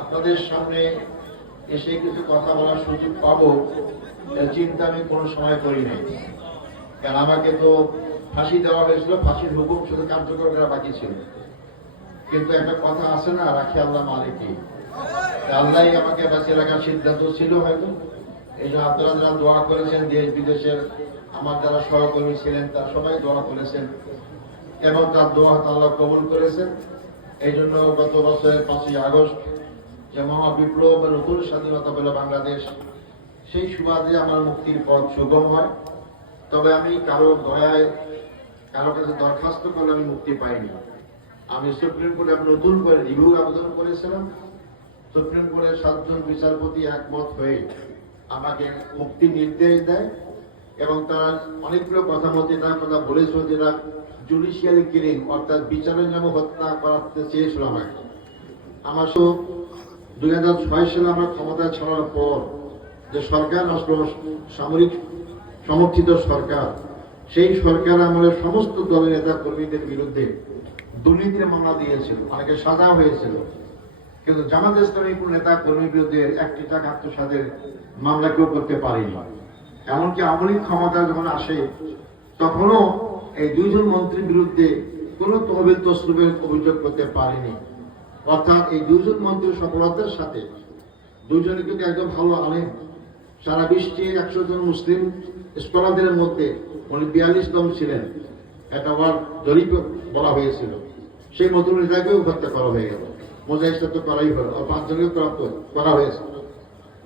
আপনাদের সামনে এসে কিছু কথা বলার সুযোগ পাবো এর চিন্তা আমি কোনো সময় করি নাই। কারণ আমাকে তো ফাঁসি দেওয়া হয়েছিল, ফাঁসির হুকুম শুধু কার্যকর করা বাকি ছিল। কিন্তু একটা কথা আছে না, রাখি আল্লাহ মালিকি, আল্লাহ আমাকে বাঁচিয়ে রাখার সিদ্ধান্ত ছিল হয়তো। এই জন্য আপনারা যারা দোয়া করেছেন, দেশ বিদেশের আমার যারা সহকর্মী ছিলেন তারা সবাই দোয়া করেছেন এবং তার দোয়া আল্লাহ কবুল করেছেন। এই জন্য গত বছরের 5ই আগস্ট যে মহাবিপ্লব বা নতুন স্বাধীনতা পেল বাংলাদেশ, সেই সুবাদে আমার মুক্তির পথ সুগম হয়। তবে আমি কারো দয়ায় কারো কাছে দরখাস্ত করলে আমি মুক্তি পাইনি। আমি সুপ্রিম কোর্টে নতুন করে রিভিউ আবেদন করেছিলাম। সুপ্রিম কোর্টের 7 জন বিচারপতি একমত হয়ে আমাকে মুক্তি নির্দেশ দেয় এবং তারা অনেকগুলো কথা মধ্যে তার কথা বলেছিল যেটা জুডিশিয়ালি কিলিং, অর্থাৎ বিচারের নামে হত্যা করাতে চেয়েছিল আমাকে। আমার 2006 সালে আমরা ক্ষমতায় ছাড়ার পর যে সরকার আসলো, সামরিক সমর্থিত সরকার, সেই সরকার আমাদের সমস্ত দলের নেতা কর্মীদের বিরুদ্ধে দুর্নীতির মামলা দিয়েছিল, অনেকে সাজা হয়েছিল। কিন্তু জামাত ইসলামী কোন নেতা কর্মীর বিরুদ্ধে একটি টাকা আত্মসাতের মামলা কেউ করতে পারেনি। এমনকি আওয়ামী লীগ ক্ষমতা যখন আসে তখনও এই 2 জন মন্ত্রীর বিরুদ্ধে কোনো তহবিল তসরুপের অভিযোগ করতে পারেনি। অর্থাৎ এই 2 জন মন্ত্রীর সফলতার সাথে 2 জনই কিন্তু একদম ভালো আলেম, সারা বিশ্বে 100 জন মুসলিম স্কলারদের মধ্যে উনি 42তম ছিলেন। একটা ওয়ার্ড জরিপ বলা হয়েছিল, সেই মতুল নেতাকেও হত্যা করা হয়ে গেল, মোজাহিদ তো করাই হলো, 5 জনকে প্রাপ্ত করা হয়েছে।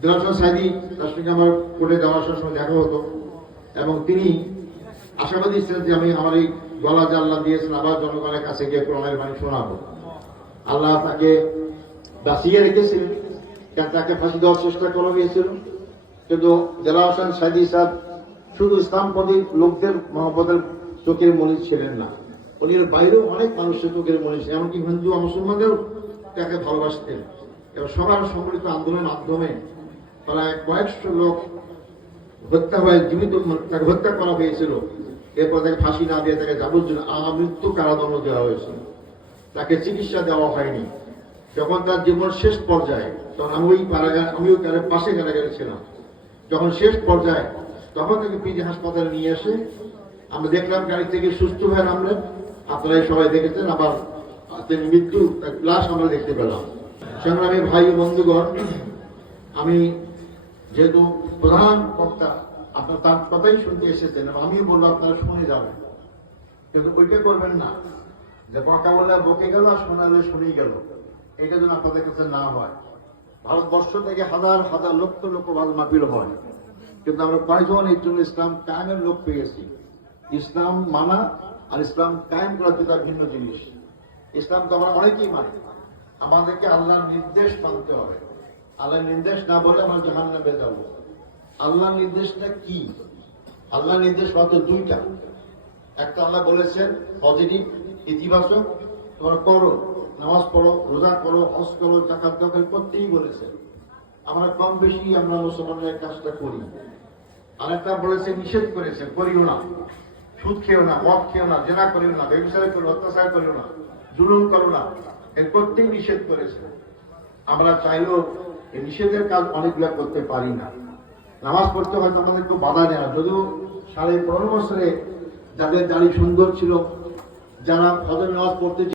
দিলার সাইদি তার সঙ্গে আমার কোর্টে যাওয়ার সময় দেখা হতো এবং তিনি আশাবাদী ছিলেন যে আমি আমার এই গলা যে আল্লাহ দিয়েছেন আবার জনগণের কাছে গিয়ে কোরআনের বাণী শোনাবো। আল্লাহ তাকে বাঁচিয়ে রেখেছিলেন, কারণ তাকে ফাঁসি দেওয়ার চেষ্টা করা হয়েছিল। কিন্তু দেলাওয়ার হোসেন সাইদি সাহেব শুধু ইসলামপন্থী লোকদের মহব্বতের চোখের মনিষ ছিলেন না, উনি এর বাইরেও অনেক মানুষের চোখের মনিষ, এমনকি হিন্দু মুসলমানদেরও তাকে ভালোবাসতেন। এবং সবার সম্মিলিত আন্দোলনের মাধ্যমে প্রায় কয়েকশো লোক হত্যা হয়ে জীবিত তাকে হত্যা করা হয়েছিল। এরপর তাকে ফাঁসি না দিয়ে তাকে যাবজ্জীবন আমৃত্যু কারাদণ্ড দেওয়া হয়েছিল, তাকে চিকিৎসা দেওয়া হয়নি। যখন তার জীবন শেষ পর্যায়ে, তখন আমিও পাশে কারাগারে ছিলাম, যখন শেষ পর্যায়ে তখন তাকে পিজি হাসপাতালে নিয়ে এসে আমরা দেখলাম গাড়ি থেকে সুস্থ হয়ে নামলেন। আপনারাই সবাই দেখেছেন, আবার তিনি মৃত্যু লাশ আমরা দেখতে পেলাম। সংগ্রামী ভাই ও বন্ধুগণ, আমি যেহেতু প্রধান বক্তা, আপনার তার কথাই শুনতে এসেছেন এবং আমিও বললাম আপনারা শুনে যাবেন, কিন্তু ওইটা করবেন না যে বকা বললে বকে গেল আর শোনালে শুনেই গেল, এটা যেন আপনাদের কাছে না হয়। ভারতবর্ষ থেকে হাজার হাজার লক্ষ লক্ষ ভালো মাহফিল হয়, কিন্তু আমরা কয়জন এই জন্য ইসলাম কায়েমের লোক পেয়েছি। ইসলাম মানা আর ইসলাম কায়েম করা দুটো ভিন্ন জিনিস। ইসলাম তো আমরা অনেকেই মানি, আমাদেরকে আল্লাহর নির্দেশ মানতে হবে। আল্লাহর নির্দেশ না বলে আমরা জাহান্নামে যাবো। আল্লাহর নির্দেশটা কি? আল্লাহর নির্দেশ মাত্র 2টা। একটা আল্লাহ বলেছেন পজিটিভ, ইতিবাচক, তোমরা করো, নামাজ পড়ো, রোজা করো, হজ করো, যাকাত দাও, করতেই বলেছেন। আমরা কম বেশি আমরা মুসলমানের কাজটা করি। আরেকটা বলেছে নিষেধ করেছেন, করিও না, সুদ খেও না, মদ খেও না, জেনা করিও না, ব্যভিচার করো, অত্যাচার করিও না, জুলুম করো না, এর করতেই নিষেধ করেছে। আমরা চাইলেও এই নিষেধের কাজ অনেকগুলো করতে পারি না। নামাজ পড়তে হয়তো আমাদের একটু বাধা দেয় না, যদিও 15.5 বছরে যাদের দাড়ি সুন্দর ছিল, যারা ফজর নামাজ পড়তে